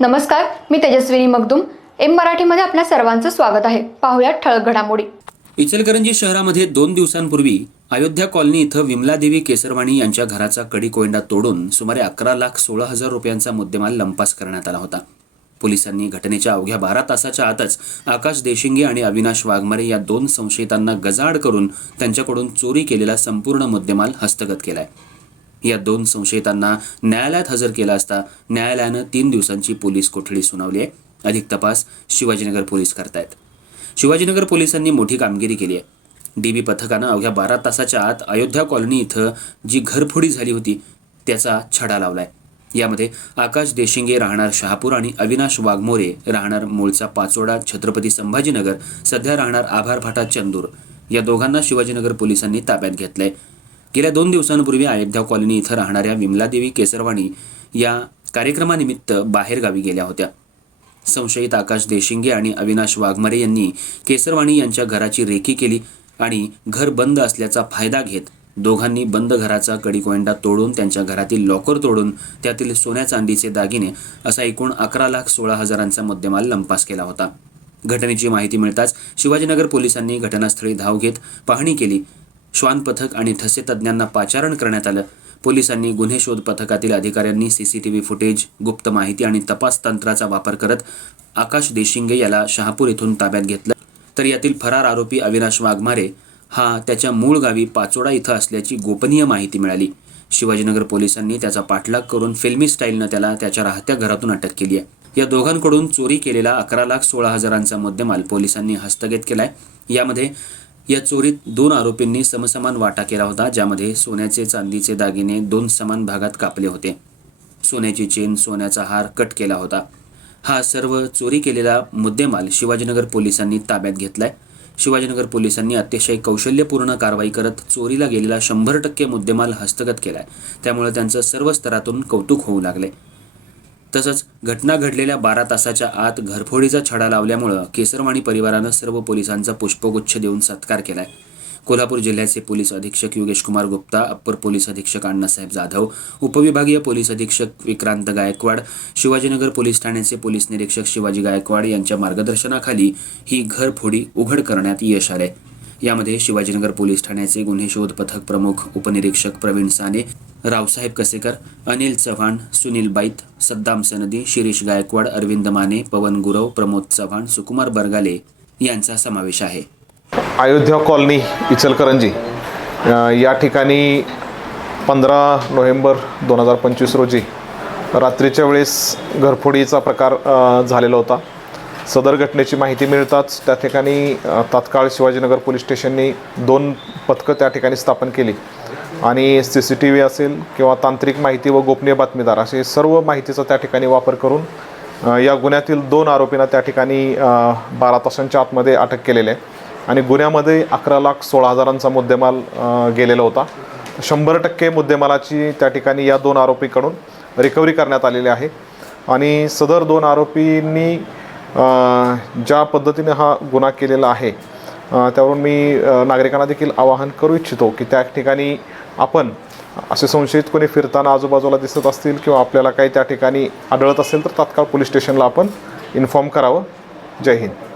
नमस्कार मी तेजस्विनी मगदुम. एम मराठीमध्ये आपल्या सर्वांचं स्वागत आहे. पाहुयात ठळक घडामोडी. इचलकरंजी शहरामध्ये दोन दिवसांपूर्वी अयोध्या कॉलनी इथं विमलादेवी केसरवाणी यांच्या घराचा कडी कोयंडा तोडून सुमारे अकरा लाख सोळा हजार रुपयांचा मुद्देमाल लंपास करण्यात आला होता. पोलिसांनी घटनेच्या अवघ्या बारा तासाच्या आतच आकाश देशिंगे आणि अविनाश वाघमारे या दोन संशयितांना गजाआड करून त्यांच्याकडून चोरी केलेला संपूर्ण मुद्देमाल हस्तगत केलाय. या दोन संशयितांना न्यायालयात हजर केला असता न्यायालयानं तीन दिवसांची पोलीस कोठडी सुनावली आहे. अधिक तपास शिवाजीनगर पोलीस करतायत. शिवाजीनगर पोलिसांनी मोठी कामगिरी केली आहे. डी बी पथकानं अवघ्या बारा तासाच्या आत अयोध्या कॉलनी इथं जी घरफोडी झाली होती त्याचा छडा लावलाय. यामध्ये आकाश देशिंगे राहणार शहापूर आणि अविनाश वाघमोरे राहणार मूळचा पाचोडा छत्रपती संभाजीनगर सध्या राहणार आभार फाटा चंदूर. या दोघांना शिवाजीनगर पोलिसांनी ताब्यात घेतलंय. गेल्या दोन दिवसांपूर्वी अयोध्या कॉलनी इथं राहणाऱ्या विमलादेवी केसरवाणी या कार्यक्रमानिमित्त बाहेरगावी गेल्या होत्या. संशयित आकाश देशिंगे आणि अविनाश वाघमारे यांनी केसरवाणी यांच्या घराची रेखी केली आणि घर बंद असल्याचा फायदा घेत दोघांनी बंद घराचा कडीकोयंडा तोडून त्यांच्या घरातील लॉकर तोडून त्यातील सोन्या चांदीचे दागिने असा एकूण अकरा लाख सोळा हजारांचा मुद्देमाल लंपास केला होता. घटनेची माहिती मिळताच शिवाजीनगर पोलिसांनी घटनास्थळी धाव घेत पाहणी केली. श्वान पथक आणि ठसे तज्ज्ञांना पाचारण करण्यात आलं. पोलिसांनी गुन्हे शोध पथकातील अधिकाऱ्यांनी सीसीटीव्ही फुटेज गुप्त माहिती आणि तपास तंत्राचा वापर करत आकाश देशिंगे याला शहापूर येथून ताब्यात घेतलं. तर यातील फरार आरोपी अविनाश वाघमारे हा त्याच्या मूळ गावी पाचोडा इथं असल्याची गोपनीय माहिती मिळाली. शिवाजीनगर पोलिसांनी त्याचा पाठलाग करून फिल्मी स्टाईलनं त्याला त्याच्या राहत्या घरातून अटक केली आहे. या दोघांकडून चोरी केलेला अकरा लाख सोळा हजारांचा मुद्देमाल पोलिसांनी हस्तगत केलाय. यामध्ये या चोरीत दोन आरोपींनी समसमान वाटा केला होता ज्यामध्ये सोन्याचे चांदीचे दागिने दोन समान भागात कापले होते. सोन्याची चेन सोन्याचा हार कट केला होता. हा सर्व चोरी केलेला मुद्देमाल शिवाजीनगर पोलिसांनी ताब्यात घेतलाय. शिवाजीनगर पोलिसांनी अतिशय कौशल्यपूर्ण कारवाई करत चोरीला गेलेला शंभर टक्के मुद्देमाल हस्तगत केलाय. त्यामुळे त्यांचं सर्व स्तरातून कौतुक होऊ लागले. तसंच घटना घडलेल्या बारा तासाच्या आत घरफोडीचा छडा लावल्यामुळं केसरवाणी परिवारानं सर्व पोलिसांचा पुष्पगुच्छ देऊन सत्कार केलाय. कोल्हापूर जिल्ह्याचे पोलीस अधीक्षक योगेश कुमार गुप्ता अप्पर पोलीस अधीक्षक अण्णासाहेब जाधव उपविभागीय पोलीस अधीक्षक विक्रांत गायकवाड शिवाजीनगर पोलीस ठाण्याचे पोलीस निरीक्षक शिवाजी गायकवाड यांच्या मार्गदर्शनाखाली ही घरफोडी उघड करण्यात यश आले यामध्ये शिवाजीनगर पोलीस ठाण्याचे गुन्हे शोध पथक प्रमुख उपनिरीक्षक प्रवीण साने रावसाहेब कसेकर अनिल चव्हाण सुनील बाईत सद्दाम सनदी शिरीष गायकवाड अरविंद माने पवन गुरव प्रमोद चव्हाण सुकुमार बरगाले यांचा समावेश आहे. अयोध्या कॉलनी इचलकरंजी या ठिकाणी पंधरा नोव्हेंबर दोन हजार पंचवीस रोजी रात्रीच्या वेळेस घरफोडीचा प्रकार झालेला होता. सदर घटनेची माहिती मिळताच त्या ठिकाणी तात्काळ शिवाजीनगर पोलीस स्टेशननी दोन पथकं त्या ठिकाणी स्थापन केली. आणि सी सी टी व्ही असेल किंवा तांत्रिक माहिती व गोपनीय बातमीदार असे सर्व माहितीचा त्या ठिकाणी वापर करून या गुन्ह्यातील दोन आरोपींना त्या ठिकाणी बारा तासांच्या आतमध्ये अटक केलेली आहे. आणि गुन्ह्यामध्ये अकरा लाख सोळा हजारांचा मुद्देमाल गेलेला होता. शंभर टक्के मुद्देमालाची त्या ठिकाणी या दोन आरोपीकडून रिकव्हरी करण्यात आलेली आहे. आणि सदर दोन आरोपींनी ज्या पद्धतीने हा गुन्हा केलेला आहे त्यावरून मी नागरिकांना देखील आवाहन करू इच्छितो की त्या ठिकाणी आपण असे संशयित कोणी फिरताना आजूबाजूला दिसत असतील किंवा आपल्याला काही त्या ठिकाणी आढळत असेल तर तात्काळ पोलीस स्टेशनला आपण इन्फॉर्म करावं. जय हिंद.